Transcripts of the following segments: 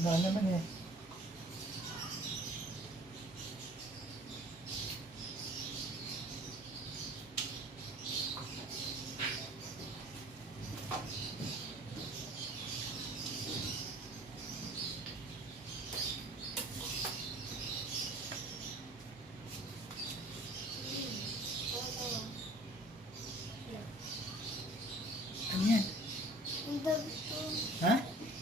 Wala naman eh. Ano yan? Ang dami ko. Ha?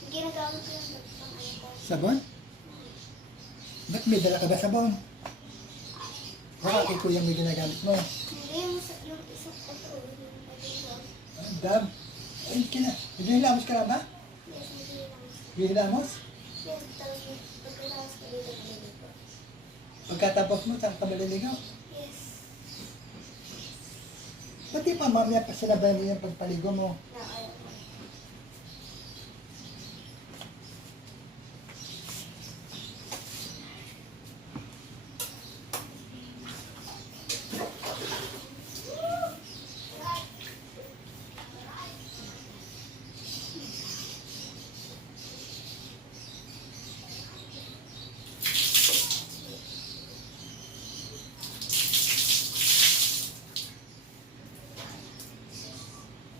Ginagamit ko yung dami pang ano ko. Sabon? Ba't may dala ka ba sabon? Baka kay kuya may ginagamit mo. Hindi, yung isang photo. Yung photo. Ah, dab. Ay, kina. Naghihilamos ka na ba? Yes, hindi lang. Naghihilamos? Yes, talaga. Pagkatapos ko dito ko. Pagkatapos mo, saan ka maliligaw? Yes. Pati pa mamaya pa sinabay mo yung pagpaligo mo. Na ayaw ko.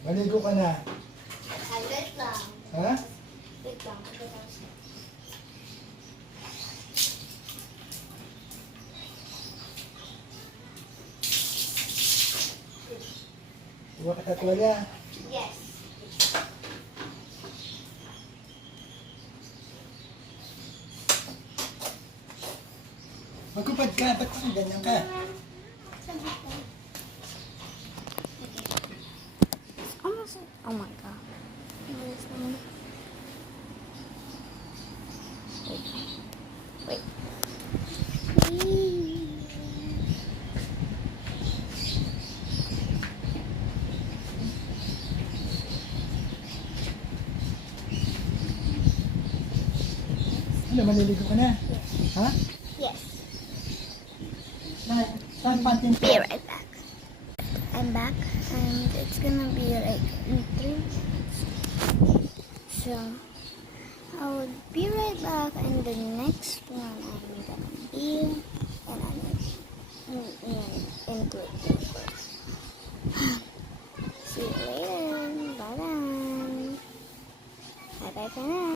Maligo ka na. Ay, wait lang. Ha? Wait lang. Pagkatapos ko. Huwag ka tatwalya. Yes. Magkupad ka. Ba't ganyan ka? Sabi ko. Almost. Oh my god. Bilis naman. Wait. Ano, maliligo ka na? Ha? Yes. Saan pantin Be right back. I'm back and it's gonna be like in 3 minutes. So I will be right back and the next one I'm gonna be and I'm into it. See you later. Bye bye. Bye bye for now.